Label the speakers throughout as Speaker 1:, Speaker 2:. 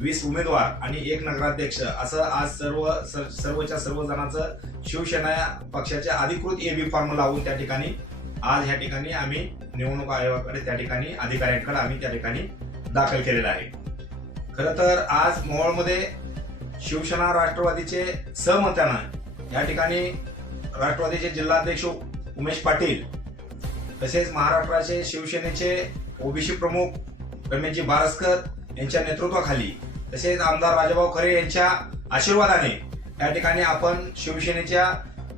Speaker 1: वीस उमेदवार आणि एक नगराध्यक्ष असं आज सर्व सर्वच्या सर्व जणांचं शिवसेना पक्षाच्या अधिकृत ए बी फॉर्म लावून त्या ठिकाणी आज ह्या ठिकाणी आम्ही निवडणूक आयोगाकडे त्या ठिकाणी अधिकाऱ्यांकडे आम्ही त्या ठिकाणी दाखल केलेला आहे. खरं तर आज मोहोळमध्ये शिवसेना राष्ट्रवादीचे सहमतानं या ठिकाणी राष्ट्रवादीचे जिल्हाध्यक्ष उमेश पाटील तसेच महाराष्ट्राचे शिवसेनेचे ओबीसी प्रमुख रमेशजी बारसकर यांच्या नेतृत्वाखाली तसेच आमदार राजाभाऊ खरे यांच्या आशीर्वादाने या ठिकाणी आपण शिवसेनेच्या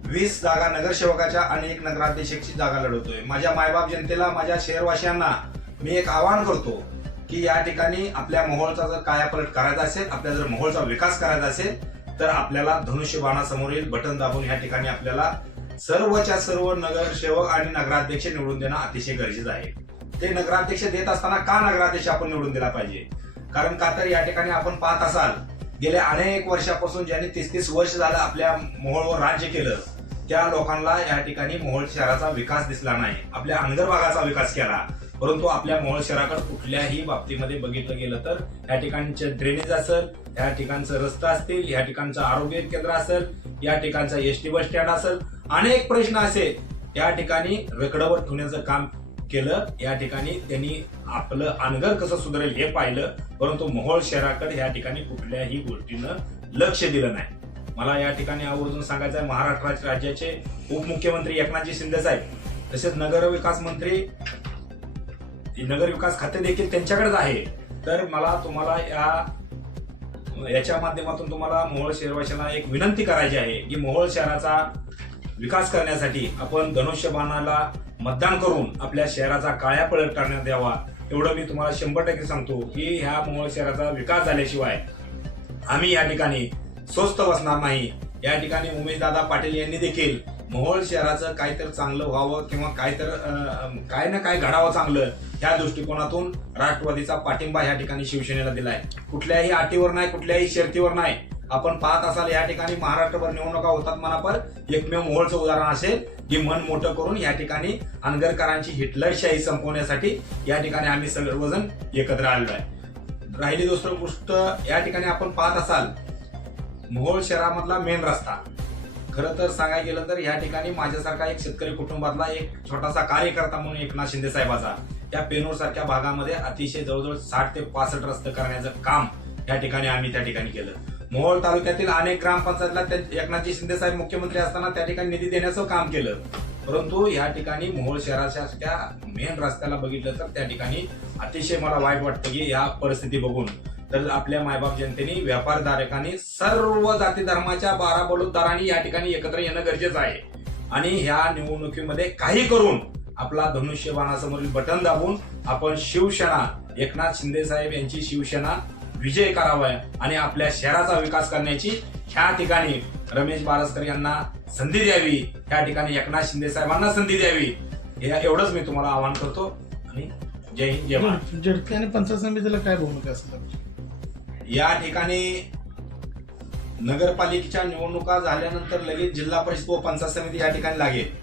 Speaker 1: वीस जागा नगरसेवकाच्या आणि एक नगराध्यक्षाची जागा लढवतोय. माझ्या मायबाप जनतेला माझ्या शहरवासियांना मी एक आवाहन करतो की या ठिकाणी आपल्या मोहोळचा जर कायापलट करायचा असेल आपल्या जर मोहोळचा विकास करायचा असेल तर आपल्याला धनुष्यबाणासमोरील बटन दाबून या ठिकाणी आपल्याला सर्वच्या सर्व नगरसेवक आणि नगराध्यक्ष निवडून देणं अतिशय गरजेचं आहे. ते नगराध्यक्ष देत असताना का नगराध्यक्ष आपण निवडून दिला पाहिजे? कारण का तर या ठिकाणी आपण पाहत असाल गेल्या अनेक वर्षापासून ज्यांनी तीस तीस वर्ष झालं आपल्या मोहोळवर राज्य केलं त्या लोकांना या ठिकाणी मोहोळ शहराचा विकास दिसला नाही. आपल्या अंगर भागाचा विकास केला. परंतु आपल्या मोहोळ शहराकडे कुठल्याही बाबतीमध्ये बघितलं गेलं तर या ठिकाणचे ड्रेनेज असेल या ठिकाणचं रस्ता असतील या ठिकाणचं आरोग्य केंद्र असेल या ठिकाणचा एस टी बस स्टँड असेल अनेक प्रश्न असेल या ठिकाणी रखडवत ठेवण्याचं काम केलं. या ठिकाणी त्यांनी आपलं अनगर कसं सुधारेल हे पाहिलं. परंतु मोहोळ शहराकडे या ठिकाणी कुठल्याही गोष्टीनं लक्ष दिलं नाही. मला या ठिकाणी आवर्जून सांगायचं आहे महाराष्ट्र राज्याचे उपमुख्यमंत्री एकनाथजी शिंदे साहेब तसेच नगर विकास मंत्री नगर विकास खाते देखील त्यांच्याकडेच आहे. तर मला तुम्हाला या याच्या माध्यमातून तुम्हाला मोहोळ शहरवाशांना एक विनंती करायची आहे की मोहोळ शहराचा विकास करण्यासाठी आपण धनुष्यबाणाला मतदान करून आपल्या शहराचा काळ्या पळट करण्यात यावा. एवढं मी तुम्हाला शंभर टक्के सांगतो की ह्या मोहोळ शहराचा विकास झाल्याशिवाय आम्ही या ठिकाणी स्वस्त बसणार नाही. या ठिकाणी उमेशदादा पाटील यांनी देखील मोहोळ शहराचं काहीतरी चांगलं व्हावं किंवा काहीतरी काय ना काय घडावं चांगलं ह्या दृष्टिकोनातून राष्ट्रवादीचा पाठिंबा ह्या ठिकाणी शिवसेनेला दिलाय. कुठल्याही अटीवर नाही कुठल्याही शर्तीवर नाही. आपण पाहत असाल या ठिकाणी महाराष्ट्रभर निवडणुका होतात मनापर एकमेव मोहोळचं उदाहरण असेल की मन मोठं करून या ठिकाणी अनगरकरांची हिटलरशाही संपवण्यासाठी या ठिकाणी आम्ही सर्वजण एकत्र आलेलो आहे. राहिली दुसरं गोष्ट या ठिकाणी आपण पाहत असाल मोहोळ शहरामधला मेन रस्ता. खरं तर सांगायला गेलं तर या ठिकाणी माझ्यासारखा एक शेतकरी कुटुंबातला एक छोटासा कार्यकर्ता म्हणून एकनाथ शिंदे साहेबाचा त्या पेनोर सारख्या भागामध्ये अतिशय जवळजवळ साठ ते पासष्ट रस्ते करण्याचं काम या ठिकाणी आम्ही त्या ठिकाणी केलं. मोहोळ तालुक्यातील अनेक ग्रामपंचायतला एकनाथजी शिंदे साहेब मुख्यमंत्री असताना त्या ठिकाणी निधी देण्याचं काम केलं. परंतु या ठिकाणी मोहोळ शहराच्या त्या मेन रस्त्याला बघितलं तर त्या ठिकाणी अतिशय मला वाईट वाटतं की या परिस्थिती बघून. तर आपल्या मायबाप जनतेने व्यापारधारकांनी सर्व जाती धर्माच्या बारा बलुतदारांनी या ठिकाणी एकत्र येणं गरजेचं आहे. आणि ह्या निवडणुकीमध्ये काही करून आपला धनुष्यबाणासमोरील बटन दाबून आपण शिवसेना एकनाथ शिंदे साहेब यांची शिवसेना विजय करावा आणि आपल्या शहराचा विकास करण्याची ह्या ठिकाणी रमेश बारसकर यांना संधी द्यावी. ह्या ठिकाणी एकनाथ शिंदे साहेबांना संधी द्यावी. हे एवढंच मी तुम्हाला आवाहन करतो. आणि जय हिंद जय महाराष्ट्र
Speaker 2: जडके आणि पंचायत समितीला काय भूमिका असेल?
Speaker 1: या ठिकाणी नगरपालिकेच्या निवडणुका झाल्यानंतर लगेच जिल्हा परिषद व पंचायत समिती या ठिकाणी लागेल.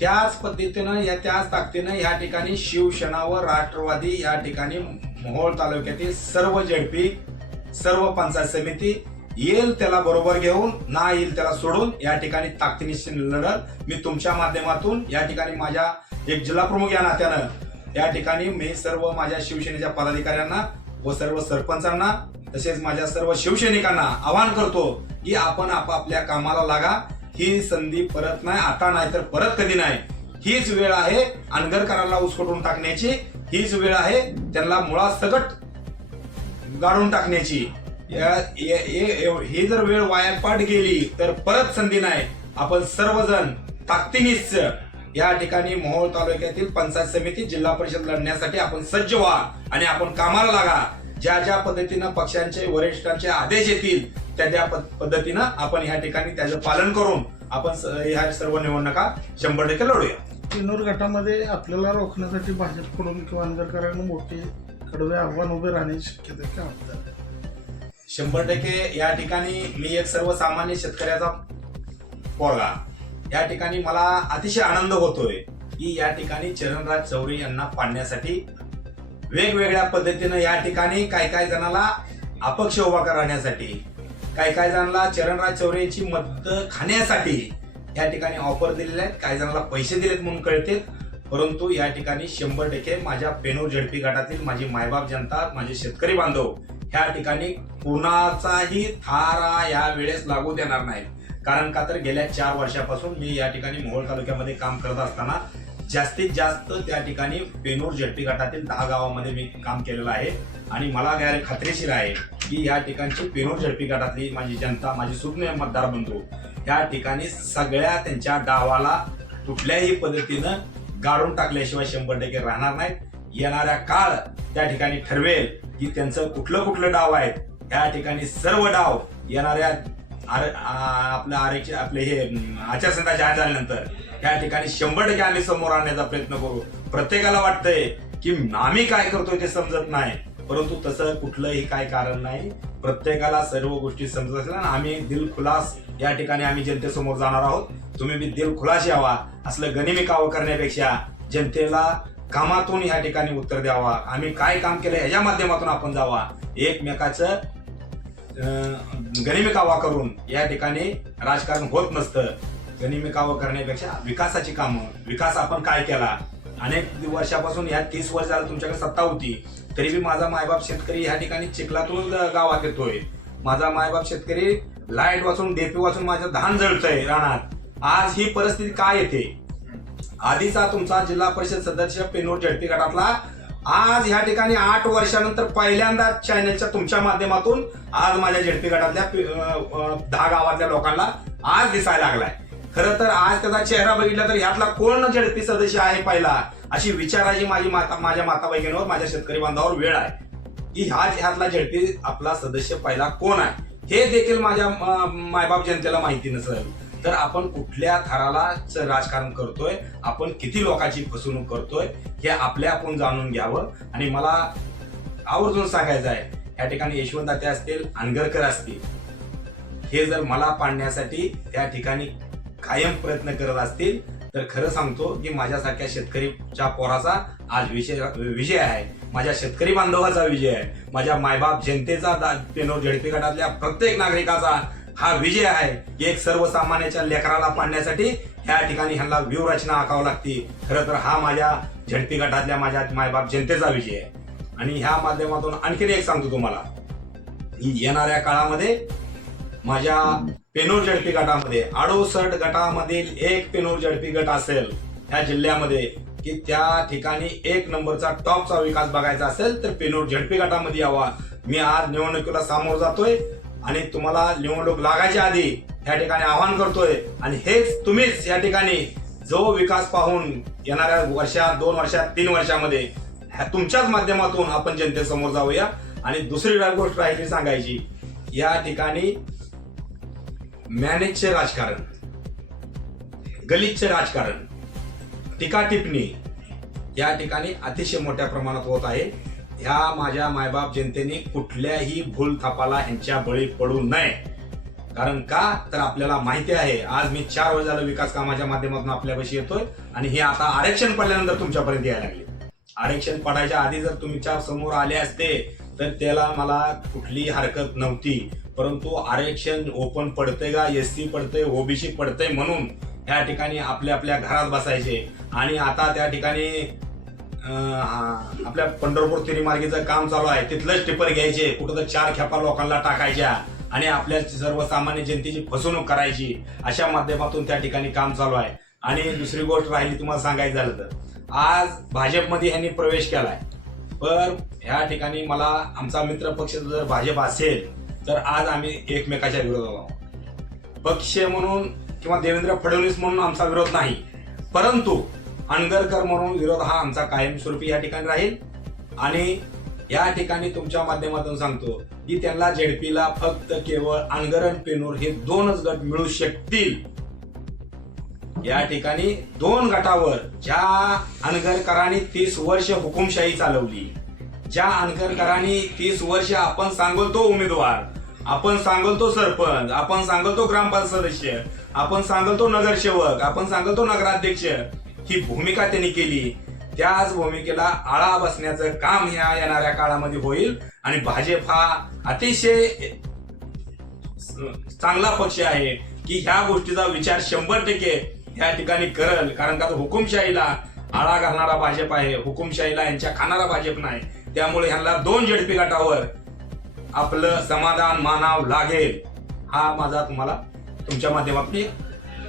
Speaker 1: त्याच पद्धतीनं या त्याच ताकदीनं या ठिकाणी शिवसेना व राष्ट्रवादी या ठिकाणी मोहोळ तालुक्यातील सर्व जडपी सर्व पंचायत समिती येईल त्याला बरोबर घेऊन ना येईल त्याला सोडून या ठिकाणी ताकदीनिशी लढत. मी तुमच्या माध्यमातून या ठिकाणी माझ्या एक जिल्हा प्रमुख या नात्यानं या ठिकाणी मी सर्व माझ्या शिवसेनेच्या पदाधिकाऱ्यांना व सर्व सरपंचांना तसेच माझ्या सर्व शिवसैनिकांना आवाहन करतो की आपण आपापल्या कामाला लागा. ही संधी परत नाही आता नाही तर परत कधी नाही. हीच वेळ आहे अनगरकरांना उसकटून टाकण्याची. हीच वेळ आहे त्यांना मुळात सकट गाडून टाकण्याची. ही जर वेळ वायापाट गेली तर परत संधी नाही. आपण सर्वजण ताकदीनिच या ठिकाणी मोहोळ तालुक्यातील पंचायत समिती जिल्हा परिषद लढण्यासाठी आपण सज्ज व्हा आणि आपण कामाला लागा. ज्या ज्या पद्धतीनं पक्षांचे वरिष्ठांचे आदेश येतील त्या त्या पद्धतीनं आपण या ठिकाणी त्याचं पालन करून आपण ह्या सर्व निवडणुका शंभर टक्के लढूया.
Speaker 2: किन्नूर गटामध्ये आपल्याला रोखण्यासाठी भाजपकडून किंवा आंदरकरांना मोठे कडवे आव्हान उभे राहण्याची शक्यता काय वाटतं
Speaker 1: शंभर टक्के या ठिकाणी मी एक सर्वसामान्य शेतकऱ्याचा पोळगा या ठिकाणी मला अतिशय आनंद होतोय की या ठिकाणी चरणराज चौरे यांना पाडण्यासाठी वेगवेगळ्या पद्धतीनं या ठिकाणी काय काय जणाला अपक्ष उभा करण्यासाठी काय काय जणांना चरणराज चौरे यांची मत खाण्यासाठी या ठिकाणी ऑफर दिलेले आहेत. काही जणांना पैसे दिलेत म्हणून कळते परंतु या ठिकाणी शंभर टक्के माझ्या पेनूर झडपी गटातील माझी मायबाप जनता माझे शेतकरी बांधव ह्या ठिकाणी कुणाचाही थारा या वेळेस लागू देणार नाही कारण का तर गेल्या चार वर्षापासून मी या ठिकाणी मोहोळ तालुक्यामध्ये काम करत असताना जास्तीत जास्त त्या ठिकाणी पेनूर झडपी गटातील दहा गावामध्ये मी काम केलेलं आहे. आणि मला काय खात्रीशीर आहे की या ठिकाणची पेनूर झडपी गटातली माझी जनता माझी सुज्ञ मतदार बंधू त्या ठिकाणी सगळ्या त्यांच्या डावाला कुठल्याही पद्धतीनं गाडून टाकल्याशिवाय शंभर टक्के राहणार नाहीत. येणाऱ्या काळ त्या ठिकाणी ठरवेल की त्यांचं कुठलं कुठलं डाव आहे त्या ठिकाणी सर्व डाव येणाऱ्या आर- आपलं आरक्षण आपले हे आचारसंहिता जाहीर झाल्यानंतर त्या ठिकाणी शंभर टक्के आम्ही समोर आणण्याचा प्रयत्न करू. प्रत्येकाला वाटतंय की आम्ही काय करतोय ते समजत नाही. परंतु तसं कुठलंही काय कारण नाही. प्रत्येकाला सर्व गोष्टी समजत असल्या आणि आम्ही दिलखुलास या ठिकाणी आम्ही जनतेसमोर जाणार आहोत. तुम्ही बी दिल खुलाशी यावा असलं गनिमी कावं करण्यापेक्षा जनतेला कामातून या ठिकाणी उत्तर द्यावा. आम्ही काय काम केलं ह्याच्या माध्यमातून आपण जावा. एकमेकाचं अं, गनिमी कावा करून या ठिकाणी राजकारण होत नसतं. गनिमी कावं करण्यापेक्षा विकासाची कामं विकास आपण काय केला? अनेक वर्षापासून ह्या तीस वर्ष झालं तुमच्याकडे सत्ता होती. तरी बी माझा मायबाप शेतकरी ह्या ठिकाणी चिखलातून गावात येतोय. माझा मायबाप शेतकरी लाइट वाचून डेपी वाचून माझं धान जळतंय रानात. आज ही परिस्थिती काय येते? आधीचा तुमचा जिल्हा परिषद सदस्य पेनोर झडपी गटातला आज ह्या ठिकाणी आठ वर्षानंतर पहिल्यांदा चॅनलच्या तुमच्या माध्यमातून आज माझ्या झडपी गटातल्या दहा गावातल्या लोकांना आज दिसायला लागलाय. खरं तर आज त्याचा चेहरा बघितला तर ह्यातला कोण झेडपी सदस्य आहे पहिला? अशी विचाराची माझी माता माझ्या माता बहिणीवर माझ्या शेतकरी बांधावर वेळ आहे. की ह्या ह्यातला झडपी आपला सदस्य पहिला कोण आहे? हे देखील माझ्या मायबाप जनतेला माहिती नसेल. तर आपण कुठल्या थराला च राजकारण करतोय आपण किती लोकांची फसवणूक करतोय हे आपल्या आपण जाणून घ्यावं. आणि मला आवर्जून सांगायचं आहे या ठिकाणी यशवंत दाते असतील अनगरकर असतील हे जर मला पाडण्यासाठी त्या ठिकाणी कायम प्रयत्न करत असतील तर खरं सांगतो की माझ्यासारख्या शेतकरीच्या पोराचा आज विजय विजय आहे. माझ्या शेतकरी बांधवाचा विजय आहे. माझ्या मायबाप जनतेचा दा- पेनोर झडपी गटातल्या प्रत्येक नागरिकाचा हा विजय आहे. एक सर्वसामान्याच्या लेकराला पाडण्यासाठी ह्या ठिकाणी ह्यांना व्यूहरचना आखावं लागते. खरं तर हा माझ्या झडपी गटातल्या माझ्या मायबाप जनतेचा विजय आहे. आणि ह्या माध्यमातून आणखीन एक सांगतो तुम्हाला. येणाऱ्या काळामध्ये माझ्या पेनोर झडपी गटामध्ये अडोसष्ट गटामधील एक पेनोर झडपी गट असेल ह्या जिल्ह्यामध्ये की त्या ठिकाणी एक नंबरचा टॉपचा विकास बघायचा असेल तर पेनोर झडपी गटामध्ये यावा. मी आज निवडणुकीला सामोर जातोय आणि तुम्हाला निवडणूक लागायच्या आधी या ठिकाणी आवाहन करतोय. आणि हेच तुम्हीच या ठिकाणी जो विकास पाहून येणाऱ्या वर्षात दोन वर्षात तीन वर्षामध्ये तुमच्याच माध्यमातून आपण जनतेसमोर जाऊया. आणि दुसरी गोष्ट राहिली सांगायची. या ठिकाणी मॅनेजचे राजकारण गलितचे राजकारण टीका टिप्पणी या ठिकाणी अतिशय मोठ्या प्रमाणात होत आहे. ह्या माझ्या मायबाप जनतेने कुठल्याही भूल थापाला यांच्या बळी पडू नये. कारण का? तर आपल्याला माहिती आहे. आज मी चार वर्ष झालं विकास कामाच्या माध्यमातून आपल्यापाशी येतोय आणि हे आता आरक्षण पडल्यानंतर तुमच्यापर्यंत यायला लागले. आरक्षण पडायच्या आधी जर तुमच्यासमोर आले असते तर त्याला मला कुठलीही हरकत नव्हती. परंतु आरक्षण ओपन पडतंय का? एस सी पडतंय ओबीसी पडतंय म्हणून ह्या ठिकाणी आपल्या आपल्या घरात बसायचे. आणि आता त्या ठिकाणी आपल्या पंढरपूर तिरीमार्गीचं काम चालू आहे. तिथलंच टिपर घ्यायचे. कुठं तर चार खेपा लोकांना टाकायच्या. आणि आपल्या सर्वसामान्य जनतेची फसवणूक करायची. अशा माध्यमातून त्या ठिकाणी काम चालू आहे. आणि दुसरी गोष्ट राहिली तुम्हाला सांगायचं झालं तर. आज भाजपमध्ये ह्यांनी प्रवेश केलाय. पण ह्या ठिकाणी मला आमचा मित्र पक्ष जर भाजप असेल तर आज आम्ही एकमेकाच्या विरोधात आहोत. पक्ष म्हणून किंवा देवेंद्र फडणवीस म्हणून आमचा विरोध नाही. परंतु अनगरकर म्हणून विरोध हा आमचा कायमस्वरूपी या ठिकाणी राहील. आणि या ठिकाणी तुमच्या माध्यमातून सांगतो की त्यांना झेडपीला फक्त केवळ अनगर आणि पेनूर हे दोनच गट मिळू शकतील. या ठिकाणी दोन गटावर ज्या अनगरकरांनी तीस वर्ष हुकुमशाही चालवली ज्या अनगरकरांनी तीस वर्ष आपण सांगतो उमेदवार आपण सांगतो सरपंच आपण सांगतो ग्रामपंचायत सदस्य आपण सांगतो नगरसेवक आपण सांगतो नगराध्यक्ष ही भूमिका त्यांनी केली. त्याच भूमिकेला आळा बसण्याचं काम ह्या येणाऱ्या काळामध्ये होईल आणि भाजप हा अतिशय चांगला पक्ष आहे की ह्या गोष्टीचा विचार शंभर टक्के या ठिकाणी करल. कारण का तो हुकुमशाहीला आळा घालणारा भाजप आहे. हुकुमशाहीला यांच्या खाणारा भाजप नाही. त्यामुळे ह्यांना दोन झडपी गटावर आपलं समाधान मानाव लागेल हा माझा तुम्हाला तुमच्या माध्यमातून एक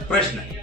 Speaker 1: प्रश्न आहे.